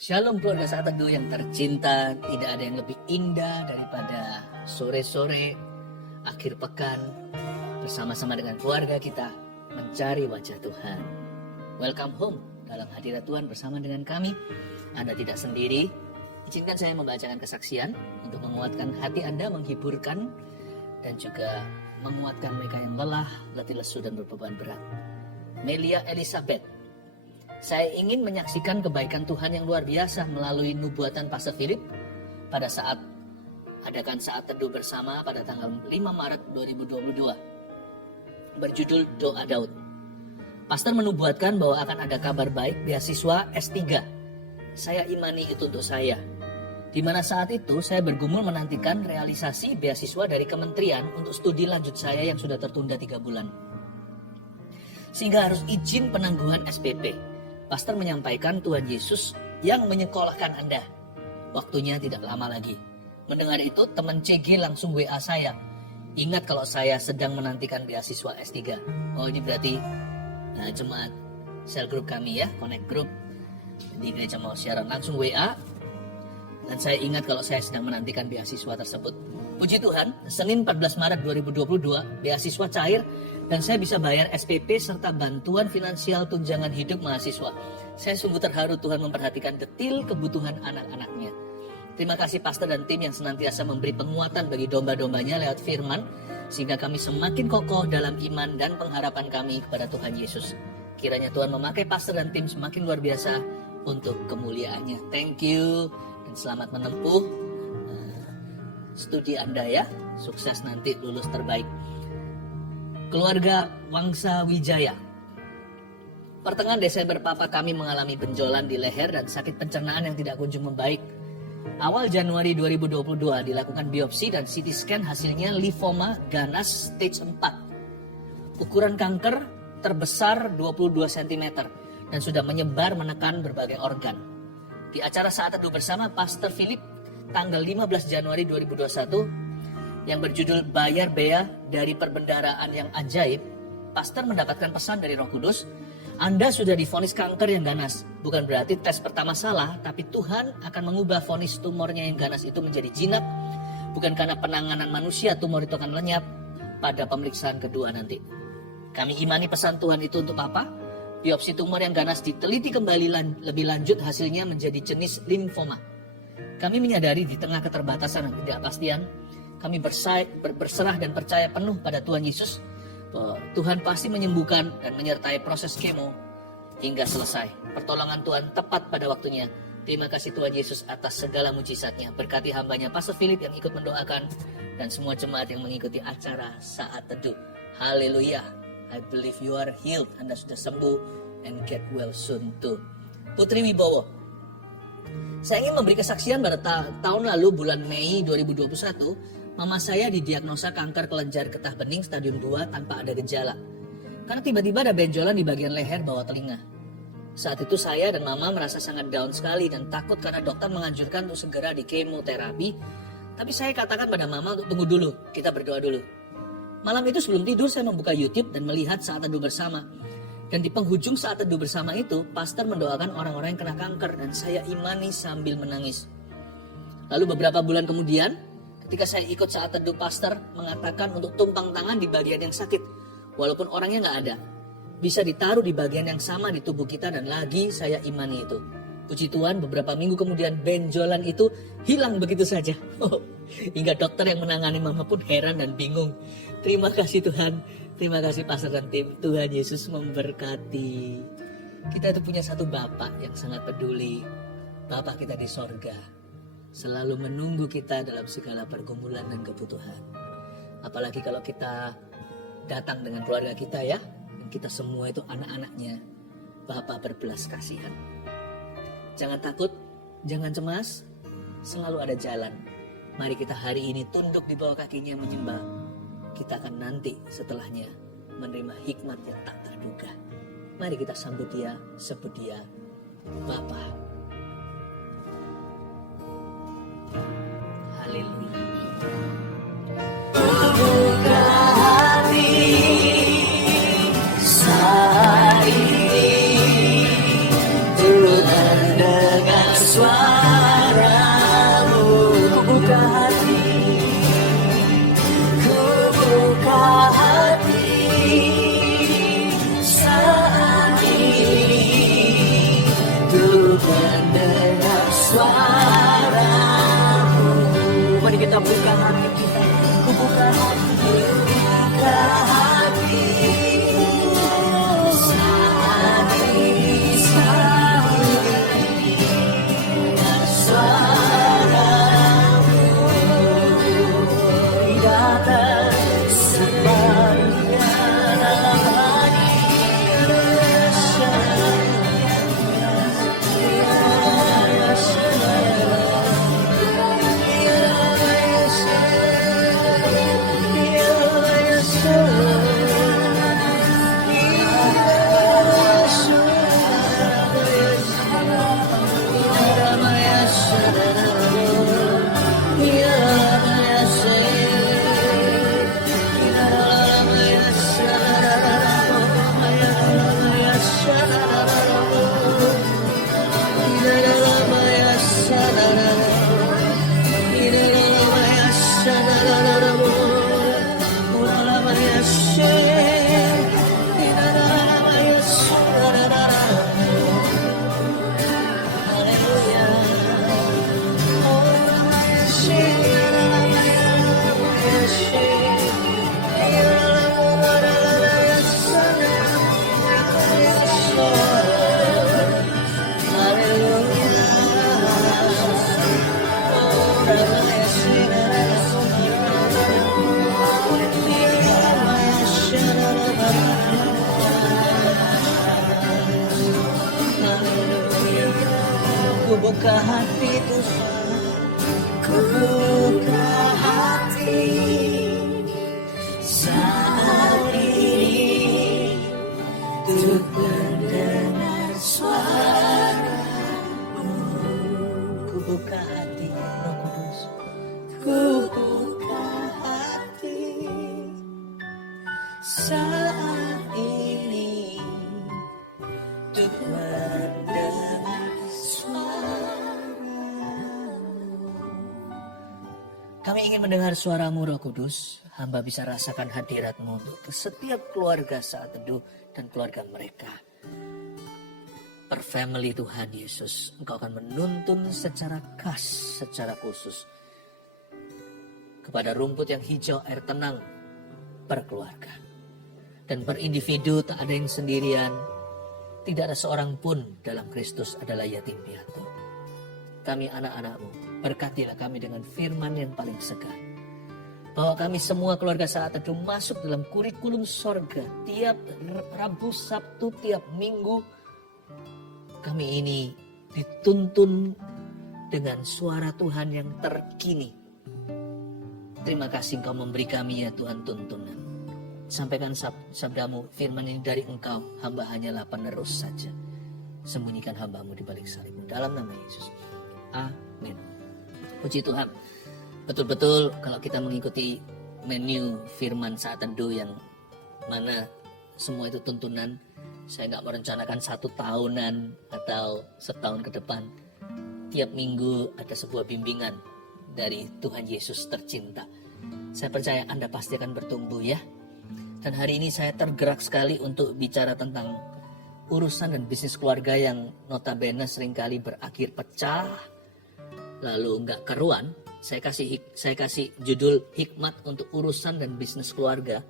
Shalom keluarga Saat Teduh yang tercinta, tidak ada yang lebih indah daripada sore-sore akhir pekan bersama-sama dengan keluarga kita mencari wajah Tuhan. Welcome home dalam hadirat Tuhan bersama dengan kami. Anda tidak sendiri. Izinkan saya membacakan kesaksian untuk menguatkan hati Anda, menghiburkan dan juga menguatkan mereka yang lelah, letih lesu dan berbeban berat. Melia Elizabeth, saya ingin menyaksikan kebaikan Tuhan yang luar biasa melalui nubuatan Pastor Philip pada saat adakan saat teduh bersama pada tanggal 5 Maret 2022. Berjudul Doa Daud. Pastor menubuatkan bahwa akan ada kabar baik beasiswa S3. Saya imani itu untuk saya. Di mana saat itu saya bergumul menantikan realisasi beasiswa dari kementerian untuk studi lanjut saya yang sudah tertunda 3 bulan. Sehingga harus izin penangguhan SPP. Pastor menyampaikan Tuhan Yesus yang menyekolahkan Anda. Waktunya tidak lama lagi. Mendengar itu, teman CG langsung WA saya. Ingat kalau saya sedang menantikan beasiswa S3. Oh, ini berarti jemaat sel grup kami ya, connect group di gereja mau siaran. Langsung WA. Dan saya ingat kalau saya sedang menantikan beasiswa tersebut. Puji Tuhan, Senin 14 Maret 2022, beasiswa cair dan saya bisa bayar SPP serta bantuan finansial tunjangan hidup mahasiswa. Saya sungguh terharu Tuhan memperhatikan detil kebutuhan anak-anaknya. Terima kasih pastor dan tim yang senantiasa memberi penguatan bagi domba-dombanya lewat firman, sehingga kami semakin kokoh dalam iman dan pengharapan kami kepada Tuhan Yesus. Kiranya Tuhan memakai pastor dan tim semakin luar biasa untuk kemuliaannya. Thank you dan selamat menempuh studi Anda ya. Sukses nanti lulus terbaik. Keluarga Wangsa Wijaya. Pertengahan Desember papa kami mengalami benjolan di leher dan sakit pencernaan yang tidak kunjung membaik. Awal Januari 2022 dilakukan biopsi dan CT scan, hasilnya limfoma ganas stage 4. Ukuran kanker terbesar 22 cm dan sudah menyebar menekan berbagai organ. Di acara Saat Teduh bersama Pastor Philip tanggal 15 Januari 2021 yang berjudul Bayar Bea dari Perbendaharaan yang Ajaib, pastor mendapatkan pesan dari Roh Kudus, Anda sudah divonis kanker yang ganas. Bukan berarti tes pertama salah, tapi Tuhan akan mengubah vonis tumornya yang ganas itu menjadi jinak. Bukan karena penanganan manusia tumor itu akan lenyap pada pemeriksaan kedua nanti. Kami imani pesan Tuhan itu untuk Papa. Biopsi tumor yang ganas diteliti kembali lebih lanjut, hasilnya menjadi jenis limfoma. Kami menyadari di tengah keterbatasan dan ketidakpastian, kami berserah dan percaya penuh pada Tuhan Yesus. Tuhan pasti menyembuhkan dan menyertai proses kemo hingga selesai. Pertolongan Tuhan tepat pada waktunya. Terima kasih Tuhan Yesus atas segala mujizatnya. Berkati hambanya Pastor Philip yang ikut mendoakan dan semua jemaat yang mengikuti acara Saat Teduh. Haleluya. I believe you are healed. Anda sudah sembuh and get well soon too. Putri Wibowo. Saya ingin memberi kesaksian pada tahun lalu bulan Mei 2021. Mama saya didiagnosa kanker kelenjar getah bening stadium 2 tanpa ada gejala. Karena tiba-tiba ada benjolan di bagian leher bawah telinga. Saat itu saya dan mama merasa sangat down sekali dan takut karena dokter menganjurkan untuk segera di kemoterapi. Tapi saya katakan pada mama untuk tunggu dulu, kita berdoa dulu. Malam itu sebelum tidur saya membuka YouTube dan melihat Saat Teduh bersama. Dan di penghujung Saat Teduh bersama itu, pastor mendoakan orang-orang yang kena kanker dan saya imani sambil menangis. Lalu beberapa bulan kemudian, ketika saya ikut Saat Teduh, pastor mengatakan untuk tumpang tangan di bagian yang sakit. Walaupun orangnya nggak ada. Bisa ditaruh di bagian yang sama di tubuh kita dan lagi saya imani itu. Puji Tuhan, beberapa minggu kemudian benjolan itu hilang begitu saja. Hingga dokter yang menangani mama pun heran dan bingung. Terima kasih Tuhan. Terima kasih pastor dan tim. Tuhan Yesus memberkati. Kita itu punya satu Bapa yang sangat peduli. Bapa kita di sorga. Selalu menunggu kita dalam segala pergumulan dan kebutuhan. Apalagi kalau kita datang dengan keluarga kita ya. Dan kita semua itu anak-anaknya. Bapa berbelas kasihan. Jangan takut, jangan cemas. Selalu ada jalan. Mari kita hari ini tunduk di bawah kakinya menyembah. Kita akan nanti setelahnya menerima hikmat yang tak terduga. Mari kita sambut dia, sebut dia Bapa. Haleluya. Buka hati saat ini Tuhan dengan buka hati Tuhan, ku buka hati saat ini untuk mendengar suara-Mu. Ku buka hati Roh Kudus, ku buka hati saat ini untuk mendengar suara-Mu. Kami ingin mendengar suara-Mu Roh Kudus. Hamba bisa rasakan hadirat-Mu untuk setiap keluarga saat teduh dan keluarga mereka. Per family Tuhan Yesus, Engkau akan menuntun secara khas, secara khusus kepada rumput yang hijau, air tenang per keluarga. Dan per individu tak ada yang sendirian, tidak ada seorang pun dalam Kristus adalah yatim piatu. Kami anak-anak-Mu, berkatilah kami dengan firman yang paling segar. Bahwa kami semua keluarga saat teduh masuk dalam kurikulum sorga. Tiap Rabu, Sabtu, tiap Minggu kami ini dituntun dengan suara Tuhan yang terkini. Terima kasih Engkau memberi kami ya Tuhan tuntunan. Sampaikan sabdamu, firman ini dari Engkau, hamba hanyalah penerus saja. Sembunyikan hamba-Mu di balik salib-Mu. Dalam nama Yesus. Amin. Puji Tuhan. Betul-betul kalau kita mengikuti menu firman saat teduh yang mana semua itu tuntunan. Saya nggak merencanakan 1 tahunan atau setahun ke depan. Tiap minggu ada sebuah bimbingan dari Tuhan Yesus tercinta. Saya percaya Anda pasti akan bertumbuh ya. Dan hari ini saya tergerak sekali untuk bicara tentang urusan dan bisnis keluarga yang notabene seringkali berakhir pecah, lalu nggak keruan. Saya kasih judul hikmat untuk urusan dan bisnis keluarga.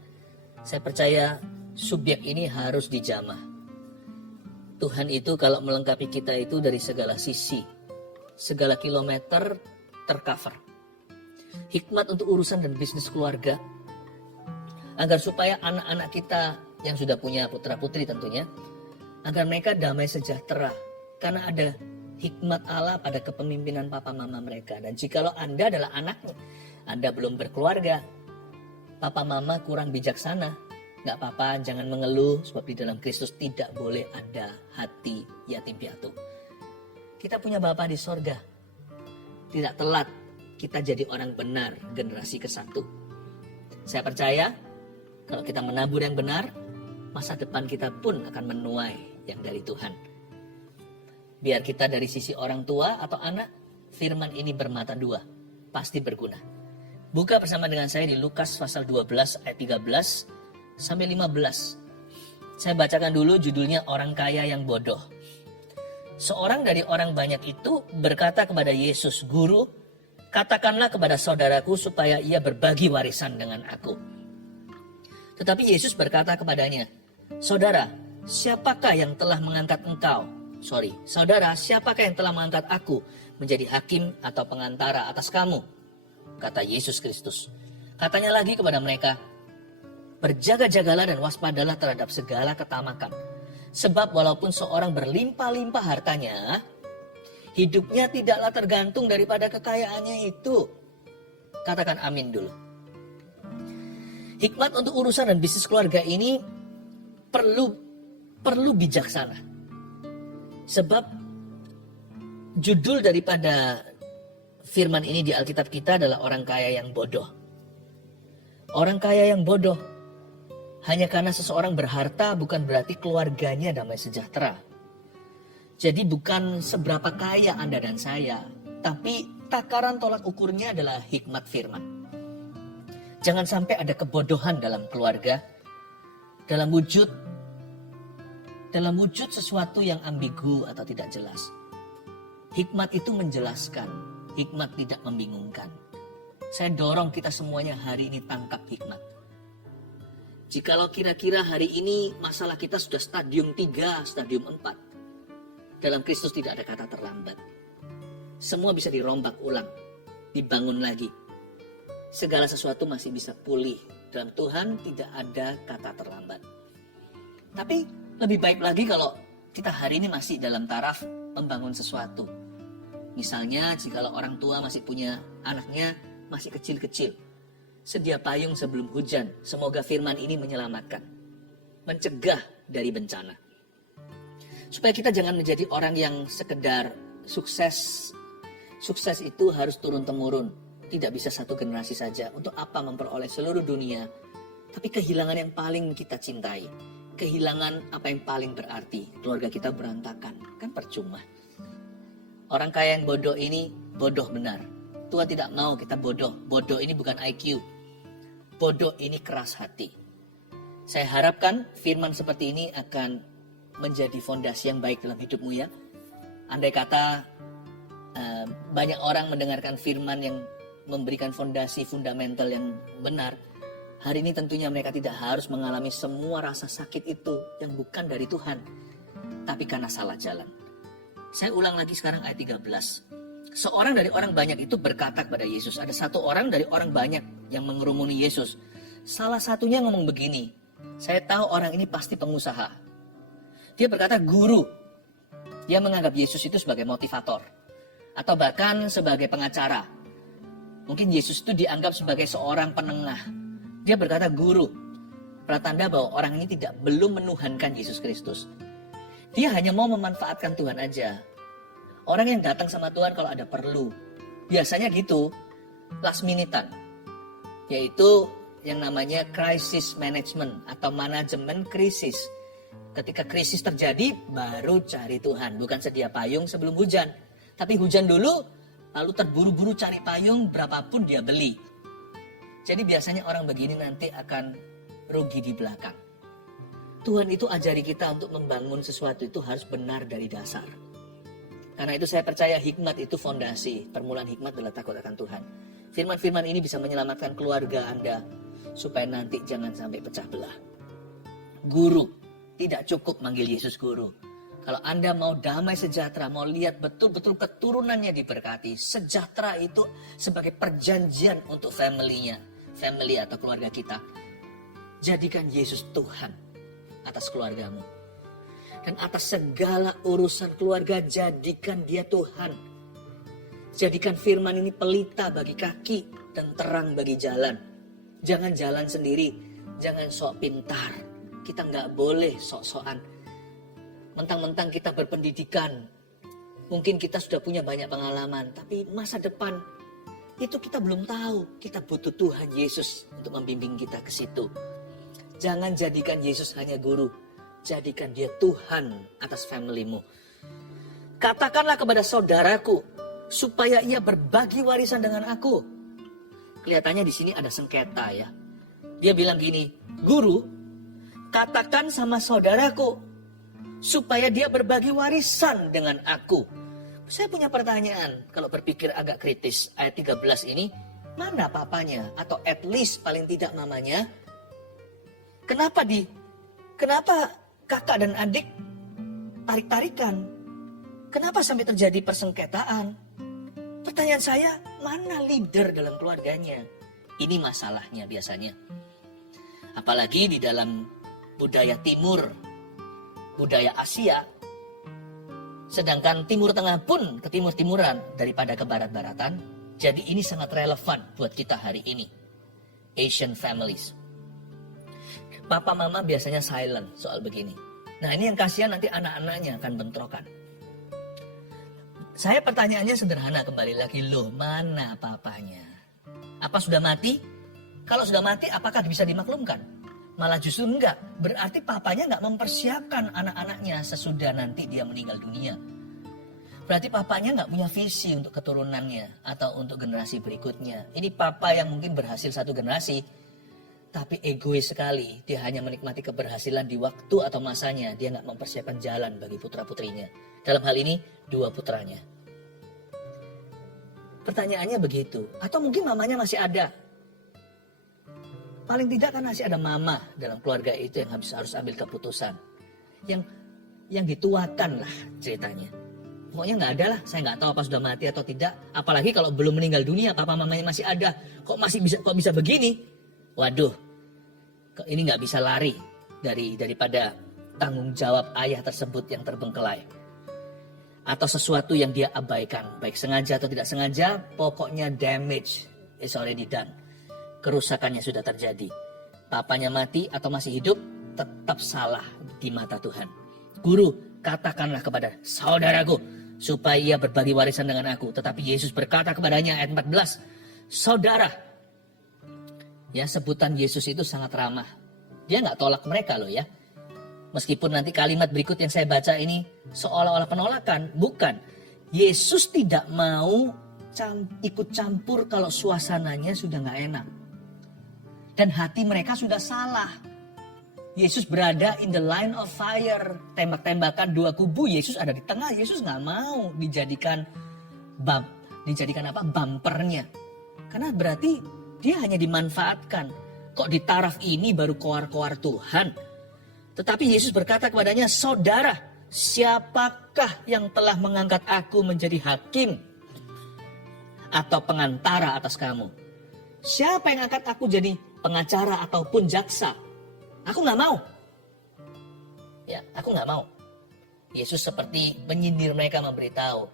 Saya percaya subjek ini harus dijamah. Tuhan itu kalau melengkapi kita itu dari segala sisi, segala kilometer tercover. Hikmat untuk urusan dan bisnis keluarga, agar supaya anak-anak kita yang sudah punya putra-putri tentunya, agar mereka damai sejahtera. Karena ada hikmat Allah pada kepemimpinan papa mama mereka. Dan jikalau Anda adalah anaknya, Anda belum berkeluarga, papa mama kurang bijaksana, gak apa-apa, jangan mengeluh, sebab di dalam Kristus tidak boleh ada hati yatim piatu. Kita punya Bapa di sorga. Tidak telat kita jadi orang benar, generasi ke-1. Saya percaya kalau kita menabur yang benar, masa depan kita pun akan menuai yang dari Tuhan. Biar kita dari sisi orang tua atau anak, firman ini bermata dua, pasti berguna. Buka bersama dengan saya di Lukas pasal 12 ayat 13 sampai 15. Saya bacakan dulu judulnya Orang Kaya yang Bodoh. Seorang dari orang banyak itu berkata kepada Yesus, "Guru, katakanlah kepada saudaraku supaya ia berbagi warisan dengan aku." Tetapi Yesus berkata kepadanya, Saudara, siapakah yang telah mengangkat Saudara, siapakah yang telah mengangkat aku menjadi hakim atau pengantara atas kamu?" Kata Yesus Kristus. Katanya lagi kepada mereka, "Berjaga-jagalah dan waspadalah terhadap segala ketamakan. Sebab walaupun seorang berlimpah-limpah hartanya, hidupnya tidaklah tergantung daripada kekayaannya itu." Katakan amin dulu. Hikmat untuk urusan dan bisnis keluarga ini perlu bijaksana. Sebab judul daripada firman ini di Alkitab kita adalah orang kaya yang bodoh. Orang kaya yang bodoh. Hanya karena seseorang berharta bukan berarti keluarganya damai sejahtera. Jadi bukan seberapa kaya Anda dan saya, tapi takaran tolak ukurnya adalah hikmat firman. Jangan sampai ada kebodohan dalam keluarga, dalam wujud sesuatu yang ambigu atau tidak jelas. Hikmat itu menjelaskan, hikmat tidak membingungkan. Saya dorong kita semuanya hari ini tangkap hikmat. Jikalau kira-kira hari ini masalah kita sudah stadium 3, stadium 4, dalam Kristus tidak ada kata terlambat. Semua bisa dirombak ulang, dibangun lagi. Segala sesuatu masih bisa pulih. Dalam Tuhan tidak ada kata terlambat. Tapi lebih baik lagi kalau kita hari ini masih dalam taraf membangun sesuatu. Misalnya jikalau orang tua masih punya anaknya masih kecil-kecil, sedia payung sebelum hujan. Semoga firman ini menyelamatkan, mencegah dari bencana. Supaya kita jangan menjadi orang yang sekedar sukses. Sukses itu harus turun-temurun, tidak bisa satu generasi saja. Untuk apa memperoleh seluruh dunia, tapi kehilangan yang paling kita cintai, kehilangan apa yang paling berarti, keluarga kita berantakan, kan percuma. Orang kaya yang bodoh ini bodoh benar. Tuhan tidak mau kita bodoh. Bodoh ini bukan IQ. Bodoh ini keras hati. Saya harapkan firman seperti ini akan menjadi fondasi yang baik dalam hidupmu ya. Andai kata banyak orang mendengarkan firman yang memberikan fondasi fundamental yang benar, hari ini tentunya mereka tidak harus mengalami semua rasa sakit itu yang bukan dari Tuhan, tapi karena salah jalan. Saya ulang lagi sekarang ayat 13. Seorang dari orang banyak itu berkata kepada Yesus. Ada satu orang dari orang banyak yang mengerumuni Yesus. Salah satunya ngomong begini, saya tahu orang ini pasti pengusaha. Dia berkata, guru. Dia menganggap Yesus itu sebagai motivator, atau bahkan sebagai pengacara. Mungkin Yesus itu dianggap sebagai seorang penengah. Dia berkata guru, pertanda bahwa orang ini belum menuhankan Yesus Kristus. Dia hanya mau memanfaatkan Tuhan aja. Orang yang datang sama Tuhan kalau ada perlu, biasanya gitu, last minutean. Yaitu yang namanya crisis management atau manajemen krisis. Ketika krisis terjadi, baru cari Tuhan. Bukan sedia payung sebelum hujan. Tapi hujan dulu, lalu terburu-buru cari payung berapapun dia beli. Jadi biasanya orang begini nanti akan rugi di belakang. Tuhan itu ajari kita untuk membangun sesuatu itu harus benar dari dasar. Karena itu saya percaya hikmat itu fondasi. Permulaan hikmat adalah takut akan Tuhan. Firman-firman ini bisa menyelamatkan keluarga Anda supaya nanti jangan sampai pecah belah. Guru, tidak cukup manggil Yesus guru. Kalau Anda mau damai sejahtera, mau lihat betul-betul keturunannya diberkati, sejahtera itu sebagai perjanjian untuk family atau keluarga kita. Jadikan Yesus Tuhan atas keluargamu. Dan atas segala urusan keluarga, jadikan dia Tuhan. Jadikan firman ini pelita bagi kaki dan terang bagi jalan. Jangan jalan sendiri, jangan sok pintar. Kita nggak boleh sok-sokan. Mentang-mentang kita berpendidikan, mungkin kita sudah punya banyak pengalaman, tapi masa depan itu kita belum tahu. Kita butuh Tuhan Yesus untuk membimbing kita ke situ. Jangan jadikan Yesus hanya guru, jadikan dia Tuhan atas familymu. Katakanlah kepada saudaraku supaya ia berbagi warisan dengan aku. Kelihatannya di sini ada sengketa ya. Dia bilang gini, guru, katakan sama saudaraku supaya dia berbagi warisan dengan aku. Saya punya pertanyaan, kalau berpikir agak kritis, ayat 13 ini, mana papanya? Atau at least paling tidak mamanya? Kenapa kakak dan adik tarik-tarikan? Kenapa sampai terjadi persengketaan? Pertanyaan saya, mana leader dalam keluarganya? Ini masalahnya biasanya. Apalagi di dalam budaya timur, budaya Asia, sedangkan Timur Tengah pun ke timur-timuran daripada ke barat-baratan. Jadi ini sangat relevan buat kita hari ini. Asian families. Papa mama biasanya silent soal begini. Nah ini yang kasihan nanti anak-anaknya akan bentrokan. Saya pertanyaannya sederhana kembali lagi. Loh mana papanya? Apa sudah mati? Kalau sudah mati apakah bisa dimaklumkan? Malah justru enggak. Berarti papanya enggak mempersiapkan anak-anaknya sesudah nanti dia meninggal dunia. Berarti papanya enggak punya visi untuk keturunannya atau untuk generasi berikutnya. Ini papa yang mungkin berhasil satu generasi, tapi egois sekali. Dia hanya menikmati keberhasilan di waktu atau masanya. Dia enggak mempersiapkan jalan bagi putra-putrinya. Dalam hal ini, dua putranya. Pertanyaannya begitu. Atau mungkin mamanya masih ada. Paling tidak kan masih ada mama dalam keluarga itu yang harus ambil keputusan. Yang dituakan lah ceritanya. Pokoknya nggak ada lah, saya nggak tahu apa sudah mati atau tidak. Apalagi kalau belum meninggal dunia, papa mamanya masih ada. Kok bisa begini? Waduh, ini nggak bisa lari daripada tanggung jawab ayah tersebut yang terbengkelai. atau sesuatu yang dia abaikan, baik sengaja atau tidak sengaja, pokoknya damage is already done. Kerusakannya sudah terjadi. Papanya mati atau masih hidup, tetap salah di mata Tuhan. Guru, katakanlah kepada saudaraku supaya ia berbagi warisan dengan aku. Tetapi Yesus berkata kepadanya, ayat 14, saudara. Ya, sebutan Yesus itu sangat ramah. Dia nggak tolak mereka loh ya. Meskipun nanti kalimat berikut yang saya baca ini seolah-olah penolakan. Bukan. Yesus tidak mau ikut campur kalau suasananya sudah nggak enak. Dan hati mereka sudah salah. Yesus berada in the line of fire. Tembak-tembakan dua kubu. Yesus ada di tengah. Yesus nggak mau dijadikan bumpernya. Karena berarti dia hanya dimanfaatkan. Kok di taraf ini baru koar-koar Tuhan? Tetapi Yesus berkata kepadanya, saudara, siapakah yang telah mengangkat aku menjadi hakim atau pengantara atas kamu? Siapa yang angkat aku jadi pengacara ataupun jaksa? Aku nggak mau. Ya, aku nggak mau. Yesus seperti menyindir mereka, memberitahu.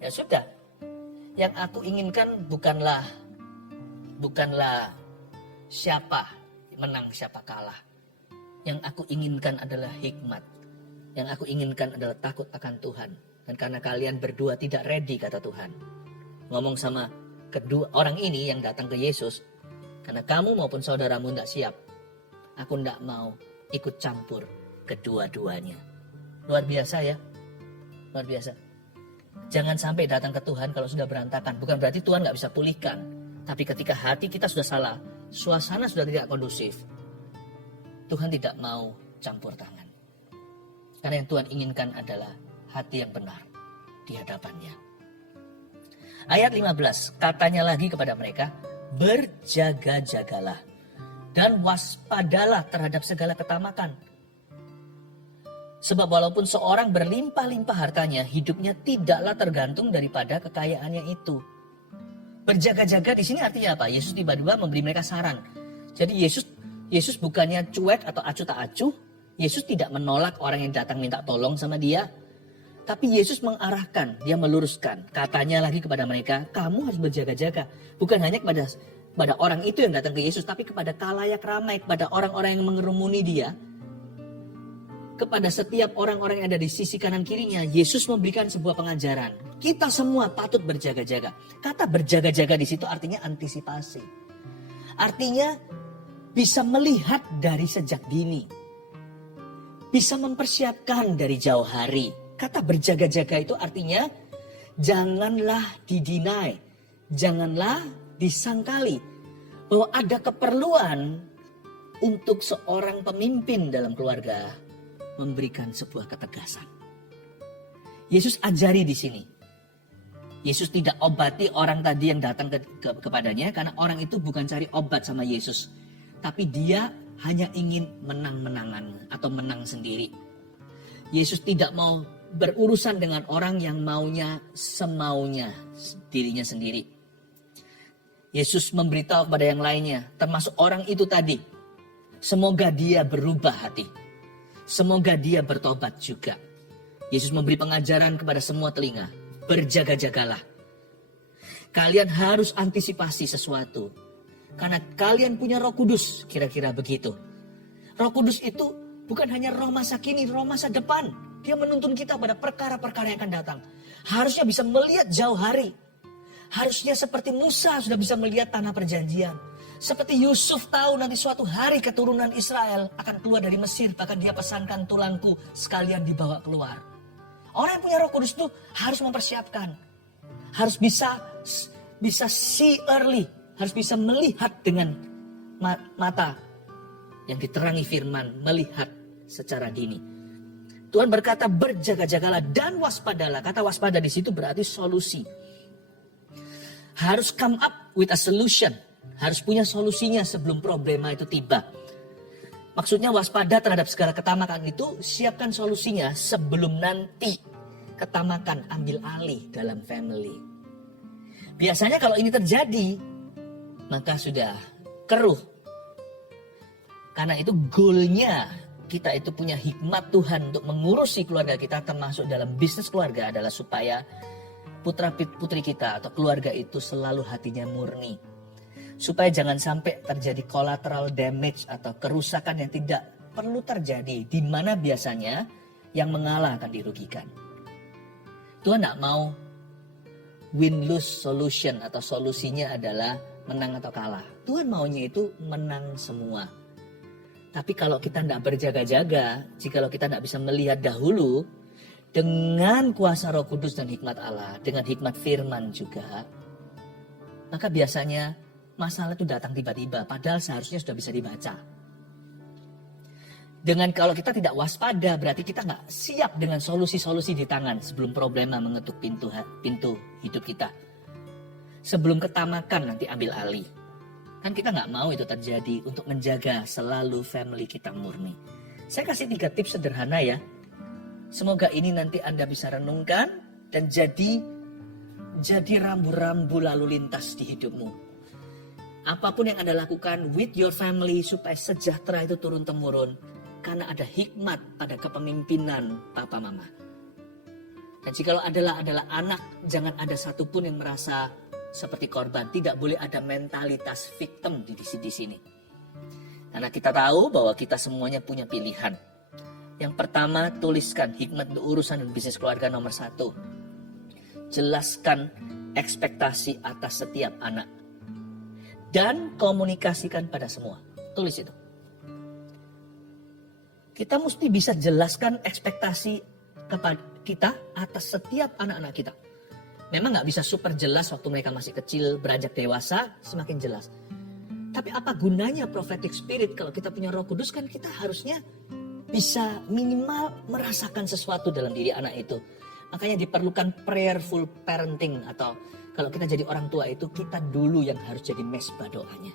Ya sudah, yang aku inginkan bukanlah siapa menang, siapa kalah. Yang aku inginkan adalah hikmat. Yang aku inginkan adalah takut akan Tuhan. Dan karena kalian berdua tidak ready, kata Tuhan. Ngomong sama kedua orang ini yang datang ke Yesus. Karena kamu maupun saudaramu tidak siap. Aku tidak mau ikut campur kedua-duanya. Luar biasa ya. Luar biasa. Jangan sampai datang ke Tuhan kalau sudah berantakan. Bukan berarti Tuhan nggak bisa pulihkan. Tapi ketika hati kita sudah salah, suasana sudah tidak kondusif, Tuhan tidak mau campur tangan. Karena yang Tuhan inginkan adalah hati yang benar di hadapannya. Ayat 15, katanya lagi kepada mereka, berjaga-jagalah dan waspadalah terhadap segala ketamakan. Sebab walaupun seorang berlimpah-limpah hartanya, hidupnya tidaklah tergantung daripada kekayaannya itu. Berjaga-jaga di sini artinya apa? Yesus tiba-tiba memberi mereka saran. Jadi Yesus bukannya cuek atau acuh tak acuh. Yesus tidak menolak orang yang datang minta tolong sama dia. Tapi Yesus mengarahkan, dia meluruskan. Katanya lagi kepada mereka, kamu harus berjaga-jaga. Bukan hanya kepada orang itu yang datang ke Yesus, tapi kepada khalayak ramai, kepada orang-orang yang mengerumuni dia. Kepada setiap orang-orang yang ada di sisi kanan kirinya, Yesus memberikan sebuah pengajaran. Kita semua patut berjaga-jaga. Kata berjaga-jaga di situ artinya antisipasi. Artinya bisa melihat dari sejak dini. Bisa mempersiapkan dari jauh hari. Kata berjaga-jaga itu artinya janganlah didinai. Janganlah disangkali bahwa ada keperluan untuk seorang pemimpin dalam keluarga memberikan sebuah ketegasan. Yesus ajari di sini. Yesus tidak obati orang tadi yang datang kepadanya karena orang itu bukan cari obat sama Yesus. Tapi dia hanya ingin menang-menangan atau menang sendiri. Yesus tidak mau berurusan dengan orang yang maunya semaunya dirinya sendiri. Yesus memberitahu kepada yang lainnya, termasuk orang itu tadi. Semoga dia berubah hati. Semoga dia bertobat juga. Yesus memberi pengajaran kepada semua telinga. Berjaga-jagalah. Kalian harus antisipasi sesuatu. Karena kalian punya Roh Kudus, kira-kira begitu. Roh Kudus itu bukan hanya roh masa kini, roh masa depan. Dia menuntun kita pada perkara-perkara yang akan datang. Harusnya bisa melihat jauh hari. Harusnya seperti Musa sudah bisa melihat tanah perjanjian. Seperti Yusuf tahu nanti suatu hari keturunan Israel akan keluar dari Mesir. Bahkan dia pesankan tulangku sekalian dibawa keluar. Orang yang punya Roh Kudus itu harus mempersiapkan. Harus bisa see early. Harus bisa melihat dengan mata yang diterangi firman. Melihat secara dini. Tuhan berkata berjaga-jagalah dan waspadalah. Kata waspada di situ berarti solusi. Harus come up with a solution. Harus punya solusinya sebelum problema itu tiba. Maksudnya waspada terhadap segala ketamakan itu, siapkan solusinya sebelum nanti ketamakan ambil alih dalam family. Biasanya kalau ini terjadi, maka sudah keruh. Karena itu goalnya kita itu punya hikmat Tuhan untuk mengurusi keluarga kita, termasuk dalam bisnis keluarga, adalah supaya putra putri kita atau keluarga itu selalu hatinya murni. Supaya jangan sampai terjadi collateral damage atau kerusakan yang tidak perlu terjadi, di mana biasanya yang mengalah akan dirugikan. Tuhan tidak mau win-lose solution atau solusinya adalah menang atau kalah. Tuhan maunya itu menang semua. Tapi kalau kita tidak berjaga-jaga, jikalau kita tidak bisa melihat dahulu dengan kuasa Roh Kudus dan hikmat Allah, dengan hikmat firman juga, maka biasanya masalah itu datang tiba-tiba, padahal seharusnya sudah bisa dibaca. Dengan kalau kita tidak waspada, berarti kita nggak siap dengan solusi-solusi di tangan sebelum problema mengetuk pintu hidup kita. Sebelum ketamakan nanti ambil alih. Kan kita nggak mau itu terjadi, untuk menjaga selalu family kita murni. Saya kasih 3 tips sederhana ya. Semoga ini nanti Anda bisa renungkan dan jadi rambu-rambu lalu lintas di hidupmu. Apapun yang Anda lakukan with your family supaya sejahtera itu turun-temurun. Karena ada hikmat pada kepemimpinan papa mama. Dan jikalau adalah anak, jangan ada satupun yang merasa seperti korban. Tidak boleh ada mentalitas victim di sini. Karena kita tahu bahwa kita semuanya punya pilihan. Yang pertama, tuliskan hikmat untuk urusan dan bisnis keluarga nomor 1. Jelaskan ekspektasi atas setiap anak. Dan komunikasikan pada semua. Tulis itu. Kita mesti bisa jelaskan ekspektasi kepada kita atas setiap anak-anak kita. Memang gak bisa super jelas waktu mereka masih kecil, beranjak dewasa, semakin jelas. Tapi apa gunanya prophetic spirit kalau kita punya Roh Kudus? Kan kita harusnya bisa minimal merasakan sesuatu dalam diri anak itu. Makanya diperlukan prayerful parenting, atau kalau kita jadi orang tua itu kita dulu yang harus jadi mesbah doanya.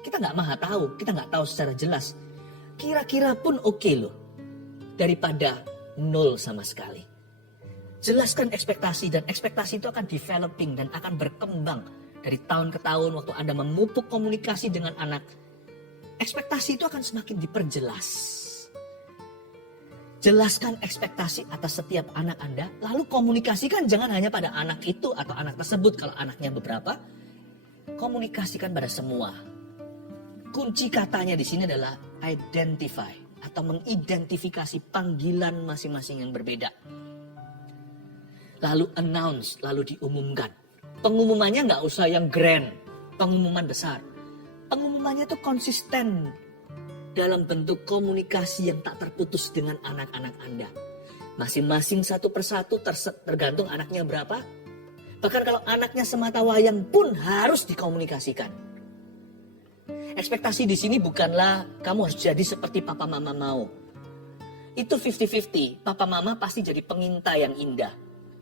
Kita gak maha tahu, kita gak tahu secara jelas. Kira-kira pun oke loh, daripada nol sama sekali. Jelaskan ekspektasi, dan ekspektasi itu akan developing dan akan berkembang dari tahun ke tahun. Waktu Anda memupuk komunikasi dengan anak, ekspektasi itu akan semakin diperjelas. Jelaskan ekspektasi atas setiap anak Anda, lalu komunikasikan jangan hanya pada anak itu atau anak tersebut. Kalau anaknya beberapa, komunikasikan pada semua. Kunci katanya di sini adalah identify atau mengidentifikasi panggilan masing-masing yang berbeda. Lalu announce, lalu diumumkan. Pengumumannya nggak usah yang grand, pengumuman besar. Pengumumannya itu konsisten dalam bentuk komunikasi yang tak terputus dengan anak-anak Anda. Masing-masing satu persatu tergantung anaknya berapa. Bahkan kalau anaknya semata wayang pun harus dikomunikasikan. Ekspektasi di sini bukanlah kamu harus jadi seperti papa mama mau. Itu 50-50. Papa mama pasti jadi pengintai yang indah.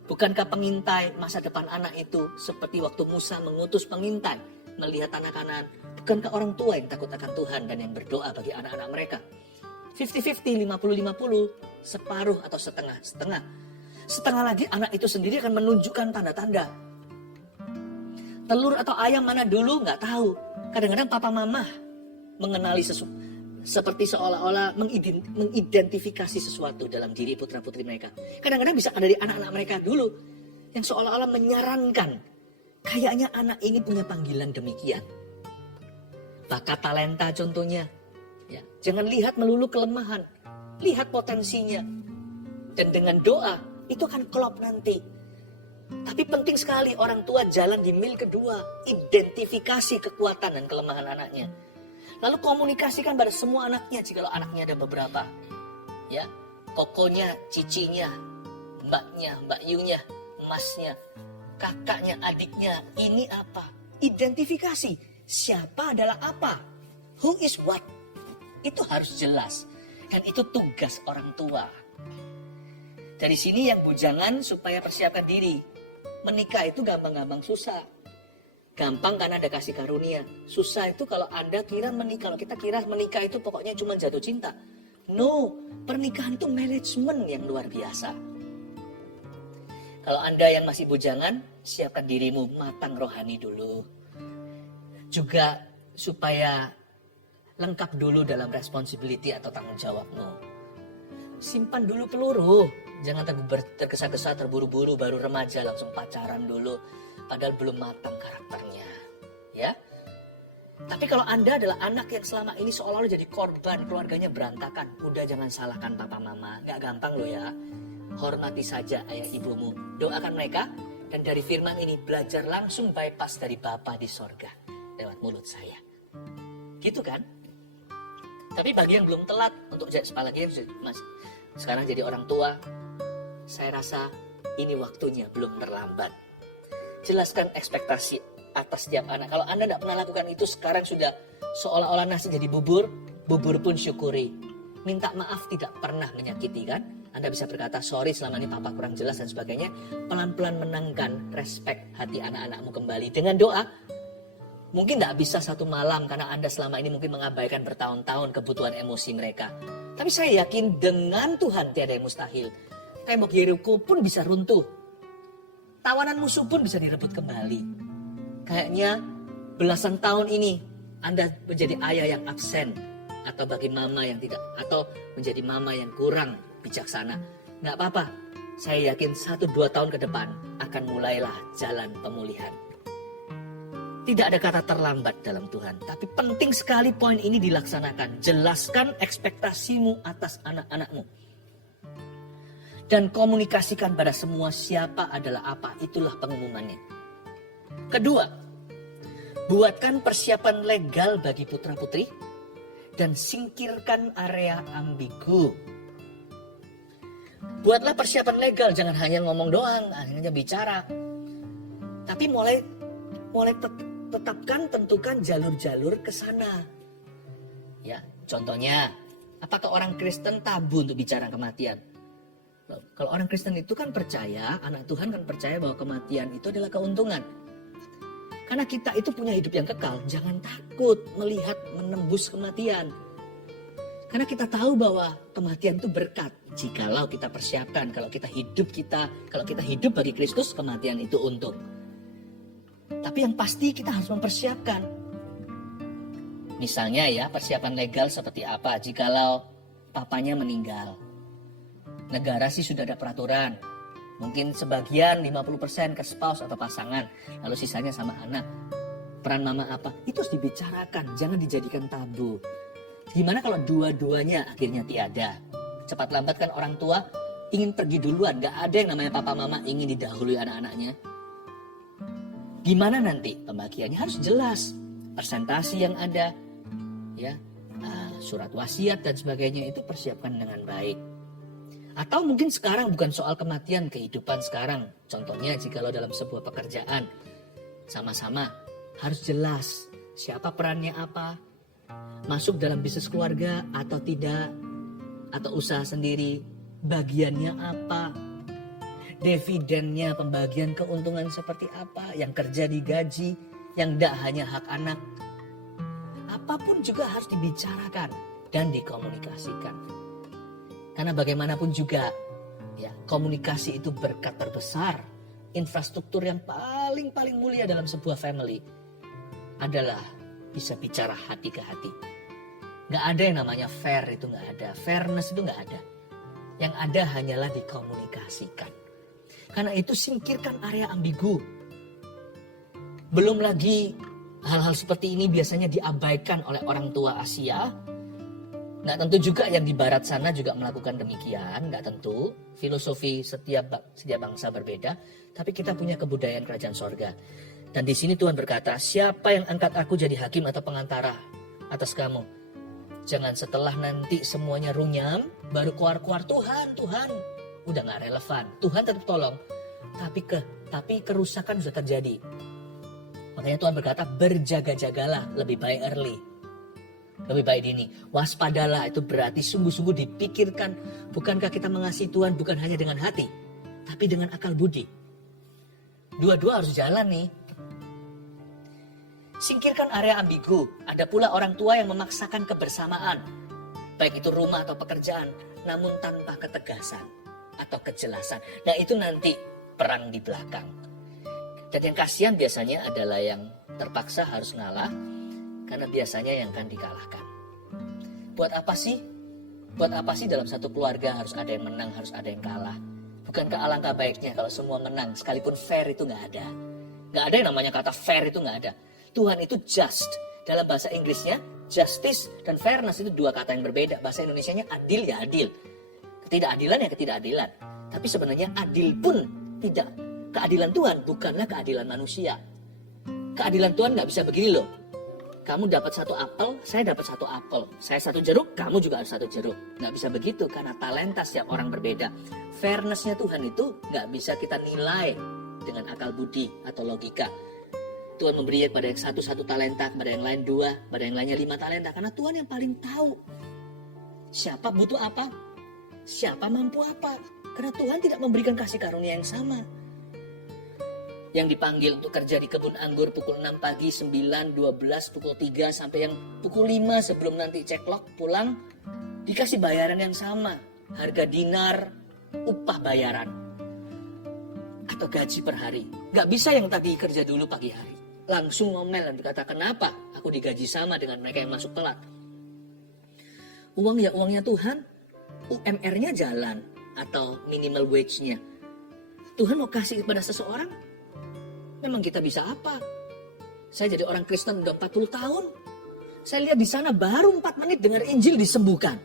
Bukankah pengintai masa depan anak itu seperti waktu Musa mengutus pengintai melihat anak-anak? Bukankah orang tua yang takut akan Tuhan dan yang berdoa bagi anak-anak mereka? 50-50, 50-50, separuh atau setengah-setengah. Setengah lagi anak itu sendiri akan menunjukkan tanda-tanda. Telur atau ayam mana dulu nggak tahu. Kadang-kadang papa mama mengenali seperti seolah-olah mengidentifikasi sesuatu dalam diri putra-putri mereka. Kadang-kadang bisa ada dari anak-anak mereka dulu yang seolah-olah menyarankan. Kayaknya anak ini punya panggilan demikian. Bakat talenta contohnya. Ya, jangan lihat melulu kelemahan. Lihat potensinya. Dan dengan doa itu akan klop nanti. Tapi penting sekali orang tua jalan di mil kedua. Identifikasi kekuatan dan kelemahan anaknya. Lalu komunikasikan pada semua anaknya jika anaknya ada beberapa. Ya, kokonya, cicinya, mbaknya, mbak Yunya, emasnya, kakaknya, adiknya. Ini apa? Identifikasi. Siapa adalah apa? Who is what? Itu harus jelas. Dan itu tugas orang tua. Dari sini yang bujangan supaya persiapkan diri. Menikah itu gampang-gampang susah. Gampang karena ada kasih karunia. Susah itu kalau Anda kira menikah. Kalau kita kira menikah itu pokoknya cuma jatuh cinta. No, pernikahan itu manajemen yang luar biasa. Kalau Anda yang masih bujangan, siapkan dirimu matang rohani dulu. Juga supaya lengkap dulu dalam responsibility atau tanggung jawabmu. Simpan dulu peluru, jangan tergesa-gesa, terburu-buru, baru remaja langsung pacaran dulu, padahal belum matang karakternya, ya. Tapi kalau Anda adalah anak yang selama ini seolah-olah jadi korban, keluarganya berantakan, udah jangan salahkan papa mama, nggak gampang loh ya. Hormati saja ayah ibumu, doakan mereka, dan dari firman ini belajar langsung bypass dari Bapa di sorga lewat mulut saya. Gitu kan? Tapi bagi yang belum telat untuk apalagi yang sekarang jadi orang tua, saya rasa ini waktunya belum terlambat. Jelaskan ekspektasi atas setiap anak. Kalau Anda tidak pernah lakukan itu, sekarang sudah seolah-olah nasi jadi bubur, bubur pun syukuri. Minta maaf tidak pernah menyakiti kan? Anda bisa berkata, sorry selama ini papa kurang jelas dan sebagainya. Pelan-pelan menangkan respect hati anak-anakmu kembali dengan doa. Mungkin tidak bisa satu malam karena Anda selama ini mungkin mengabaikan bertahun-tahun kebutuhan emosi mereka. Tapi saya yakin dengan Tuhan tiada yang mustahil. Tembok Yeriko pun bisa runtuh. Tawanan musuh pun bisa direbut kembali. Kayaknya belasan tahun ini Anda menjadi ayah yang absen. Atau bagi mama yang tidak. Atau menjadi mama yang kurang bijaksana. Nggak apa-apa. Saya yakin 1-2 tahun ke depan akan mulailah jalan pemulihan. Tidak ada kata terlambat dalam Tuhan. Tapi penting sekali poin ini dilaksanakan. Jelaskan ekspektasimu atas anak-anakmu. Dan komunikasikan pada semua siapa adalah apa. Itulah pengumumannya. Kedua, buatkan persiapan legal bagi putra-putri. Dan singkirkan area ambigu. Buatlah persiapan legal. Jangan hanya ngomong doang. Hanya bicara. Tapi mulai tetapkan, tentukan jalur-jalur ke sana. Ya, contohnya, apakah orang Kristen tabu untuk bicara kematian? Kalau orang Kristen itu kan percaya, anak Tuhan kan percaya bahwa kematian itu adalah keuntungan. Karena kita itu punya hidup yang kekal, jangan takut melihat menembus kematian. Karena kita tahu bahwa kematian itu berkat. Jikalau kita persiapkan, kalau kita hidup bagi Kristus, kematian itu untung. Tapi yang pasti kita harus mempersiapkan. Misalnya ya, persiapan legal seperti apa jikalau papanya meninggal. Negara sih sudah ada peraturan. Mungkin sebagian 50% ke spouse atau pasangan. Lalu sisanya sama anak. Peran mama apa? Itu harus dibicarakan, jangan dijadikan tabu. Gimana kalau dua-duanya akhirnya tiada? Cepat lambat kan orang tua ingin pergi duluan. Gak ada yang namanya papa mama ingin didahului anak-anaknya. Gimana nanti pembagiannya harus jelas, persentase yang ada, ya, surat wasiat dan sebagainya itu persiapkan dengan baik. Atau mungkin sekarang bukan soal kematian, kehidupan sekarang. Contohnya jikalau dalam sebuah pekerjaan, sama-sama harus jelas siapa perannya apa, masuk dalam bisnis keluarga atau tidak, atau usaha sendiri, bagiannya apa. Dividennya, pembagian keuntungan seperti apa, yang kerja digaji, yang tidak hanya hak anak. Apapun juga harus dibicarakan dan dikomunikasikan. Karena bagaimanapun juga, ya, komunikasi itu berkat terbesar. Infrastruktur yang paling mulia dalam sebuah family adalah bisa bicara hati ke hati. Gak ada yang namanya fair, itu gak ada. Fairness itu gak ada. Yang ada hanyalah dikomunikasikan. Karena itu singkirkan area ambigu. Belum lagi hal-hal seperti ini biasanya diabaikan oleh orang tua Asia. Nggak tentu juga yang di barat sana juga melakukan demikian. Nggak tentu. Filosofi setiap bangsa berbeda. Tapi kita punya kebudayaan kerajaan sorga. Dan di sini Tuhan berkata, siapa yang angkat aku jadi hakim atau pengantara atas kamu? Jangan setelah nanti semuanya runyam, baru keluar-keluar Tuhan. Udah gak relevan. Tuhan tetap tolong. Tapi kerusakan sudah terjadi. Makanya Tuhan berkata berjaga-jagalah, lebih baik early. Lebih baik dini. Waspadalah itu berarti sungguh-sungguh dipikirkan. Bukankah kita mengasihi Tuhan bukan hanya dengan hati, tapi dengan akal budi. Dua-dua harus jalan nih. Singkirkan area ambigu. Ada pula orang tua yang memaksakan kebersamaan. Baik itu rumah atau pekerjaan. Namun tanpa ketegasan atau kejelasan. Nah itu nanti perang di belakang. Dan yang kasihan biasanya adalah yang terpaksa harus ngalah. Karena biasanya yang akan dikalahkan. Buat apa sih? Buat apa sih dalam satu keluarga harus ada yang menang, harus ada yang kalah? Bukankah alangkah baiknya kalau semua menang, sekalipun fair itu nggak ada. Nggak ada yang namanya kata fair, itu nggak ada. Tuhan itu just. Dalam bahasa Inggrisnya, justice dan fairness itu dua kata yang berbeda. Bahasa Indonesianya adil ya adil. Ketidakadilan ya ketidakadilan. Tapi sebenarnya adil pun tidak. Keadilan Tuhan bukanlah keadilan manusia. Keadilan Tuhan nggak bisa begini loh. Kamu dapat satu apel, saya dapat satu apel. Saya satu jeruk, kamu juga harus satu jeruk. Nggak bisa begitu karena talenta setiap orang berbeda. Fairness-nya Tuhan itu nggak bisa kita nilai dengan akal budi atau logika. Tuhan memberi kepada yang satu talenta, kepada yang lain 2, kepada yang lainnya 5 talenta. Karena Tuhan yang paling tahu siapa butuh apa, siapa mampu apa. Karena Tuhan tidak memberikan kasih karunia yang sama. Yang dipanggil untuk kerja di kebun anggur pukul 6 pagi, 9, 12, pukul 3, sampai yang pukul 5 sebelum nanti ceklok pulang, dikasih bayaran yang sama. Harga dinar, upah bayaran. Atau gaji per hari. Gak bisa yang tadi kerja dulu pagi hari. Langsung ngomel dan berkata, kenapa aku digaji sama dengan mereka yang masuk telat? Uang ya uangnya Tuhan. UMR-nya jalan. Atau minimal wage-nya. Tuhan mau kasih kepada seseorang, memang kita bisa apa? Saya jadi orang Kristen udah 40 tahun. Saya lihat di sana baru 4 menit dengar Injil disembuhkan.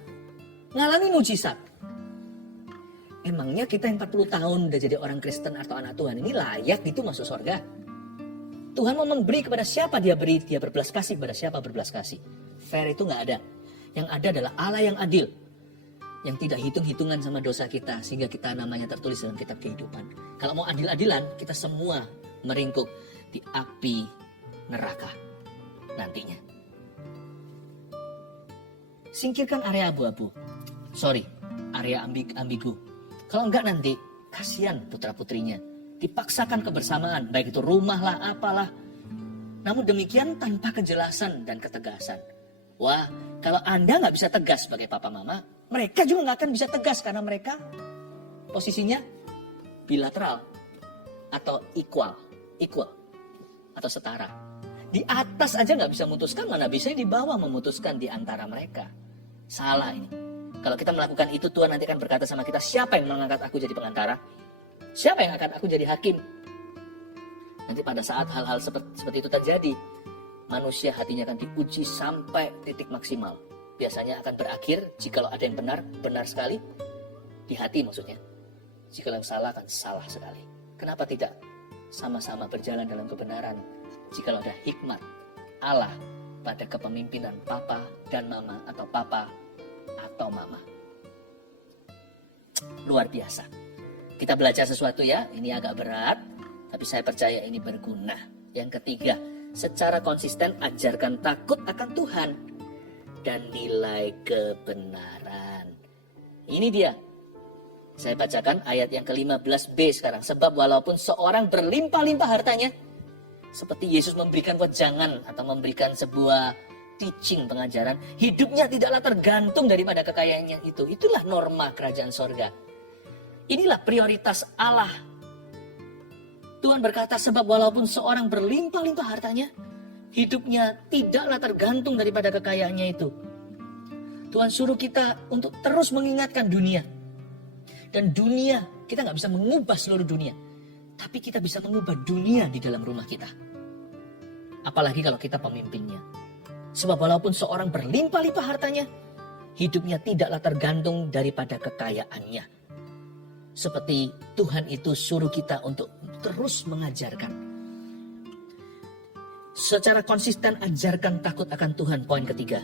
Ngalami mujizat. Emangnya kita yang 40 tahun udah jadi orang Kristen atau anak Tuhan ini layak gitu masuk surga? Tuhan mau memberi kepada siapa dia beri, dia berbelas kasih kepada siapa berbelas kasih. Fair itu gak ada. Yang ada adalah Allah yang adil. Yang tidak hitung-hitungan sama dosa kita sehingga kita namanya tertulis dalam kitab kehidupan. Kalau mau adil-adilan, kita semua meringkuk di api neraka nantinya. Singkirkan area abu-abu. Area ambigu. Kalau enggak nanti kasihan putra-putrinya. Dipaksakan kebersamaan, baik itu rumah lah, apalah. Namun demikian tanpa kejelasan dan ketegasan. Wah, kalau Anda nggak bisa tegas sebagai papa mama, mereka juga nggak akan bisa tegas karena mereka posisinya bilateral atau equal atau setara. Di atas aja nggak bisa memutuskan, mana bisa di bawah memutuskan di antara mereka. Salah ini. Kalau kita melakukan itu, Tuhan nanti akan berkata sama kita, siapa yang mengangkat aku jadi pengantara? Siapa yang akan aku jadi hakim? Nanti pada saat hal-hal seperti itu terjadi, manusia hatinya akan diuji sampai titik maksimal. Biasanya akan berakhir, jikalau ada yang benar sekali, di hati maksudnya. Jikalau yang salah, akan salah sekali. Kenapa tidak sama-sama berjalan dalam kebenaran? Jikalau ada hikmat Allah pada kepemimpinan papa dan mama, atau papa atau mama. Luar biasa. Kita belajar sesuatu ya, ini agak berat, tapi saya percaya ini berguna. Yang ketiga, secara konsisten ajarkan takut akan Tuhan dan nilai kebenaran. Ini dia. Saya bacakan ayat yang ke-15b sekarang. Sebab walaupun seorang berlimpah-limpah hartanya, seperti Yesus memberikan wejangan atau memberikan sebuah teaching, pengajaran, hidupnya tidaklah tergantung daripada kekayaannya itu. Itulah norma kerajaan sorga. Inilah prioritas Allah. Tuhan berkata, sebab walaupun seorang berlimpah-limpah hartanya, hidupnya tidaklah tergantung daripada kekayaannya itu. Tuhan suruh kita untuk terus mengingatkan dunia. Dan dunia, kita gak bisa mengubah seluruh dunia. Tapi kita bisa mengubah dunia di dalam rumah kita. Apalagi kalau kita pemimpinnya. Sebab walaupun seorang berlimpah-limpah hartanya, hidupnya tidaklah tergantung daripada kekayaannya. Seperti Tuhan itu suruh kita untuk terus mengajarkan. Secara konsisten ajarkan takut akan Tuhan, poin ketiga.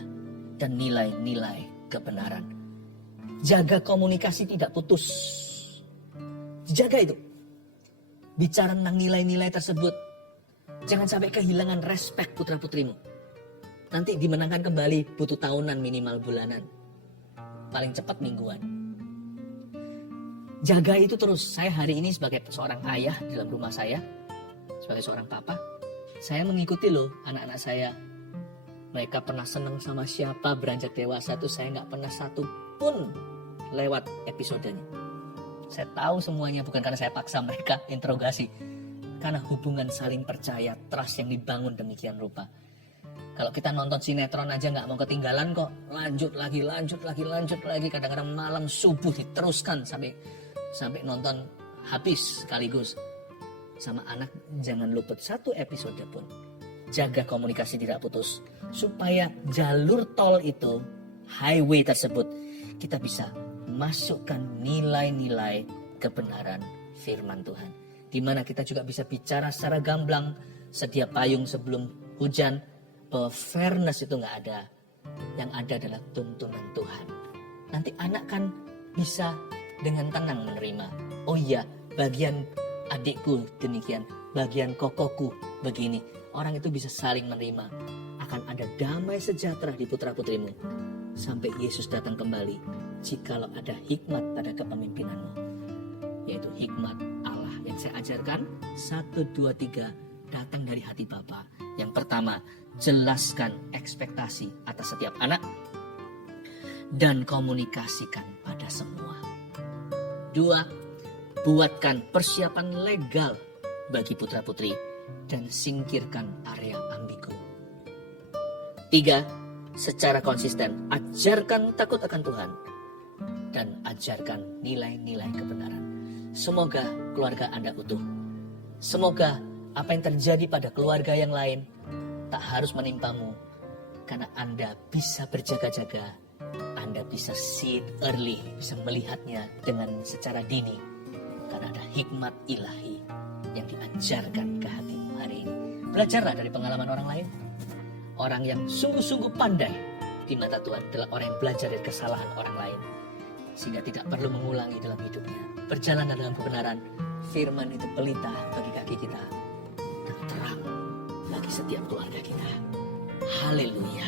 Dan nilai-nilai kebenaran. Jaga komunikasi tidak putus. Jaga itu. Bicara tentang nilai-nilai tersebut. Jangan sampai kehilangan respek putra-putrimu. Nanti dimenangkan kembali butuh tahunan minimal bulanan. Paling cepat mingguan. Jaga itu terus. Saya hari ini sebagai seorang ayah dalam rumah saya, sebagai seorang papa, saya mengikuti loh anak-anak saya. Mereka pernah senang sama siapa, beranjak dewasa tuh saya nggak pernah satu pun lewat episodenya. Saya tahu semuanya, bukan karena saya paksa mereka interogasi. Karena hubungan saling percaya, trust yang dibangun demikian rupa. Kalau kita nonton sinetron aja nggak mau ketinggalan kok. Lanjut lagi. Kadang-kadang malam subuh diteruskan sampai nonton habis sekaligus. Sama anak jangan luput satu episode pun. Jaga komunikasi tidak putus. Supaya jalur tol itu, highway tersebut, kita bisa masukkan nilai-nilai kebenaran firman Tuhan. Di mana kita juga bisa bicara secara gamblang, sedia payung sebelum hujan, bahwa fairness itu nggak ada. Yang ada adalah tuntunan Tuhan. Nanti anak kan bisa dengan tenang menerima. Oh iya, bagian adikku demikian, bagian kokoku begini. Orang itu bisa saling menerima. Akan ada damai sejahtera di putra-putrimu sampai Yesus datang kembali, jikalau ada hikmat pada kepemimpinanmu, yaitu hikmat Allah yang saya ajarkan 1, 2, 3 datang dari hati Bapa. Yang pertama, jelaskan ekspektasi atas setiap anak dan komunikasikan pada semua. 2, buatkan persiapan legal bagi putra-putri dan singkirkan area ambigu. 3, secara konsisten ajarkan takut akan Tuhan dan ajarkan nilai-nilai kebenaran. Semoga keluarga Anda utuh. Semoga apa yang terjadi pada keluarga yang lain tak harus menimpamu, karena Anda bisa berjaga-jaga. Anda bisa see it early, bisa melihatnya dengan secara dini, karena ada hikmat ilahi yang diajarkan ke hatimu hari ini. Belajarlah dari pengalaman orang lain. Orang yang sungguh-sungguh pandai di mata Tuhan adalah orang yang belajar dari kesalahan orang lain, sehingga tidak perlu mengulangi dalam hidupnya. Berjalan dalam kebenaran, firman itu pelita bagi kaki kita dan terang bagi setiap keluarga kita. Haleluya.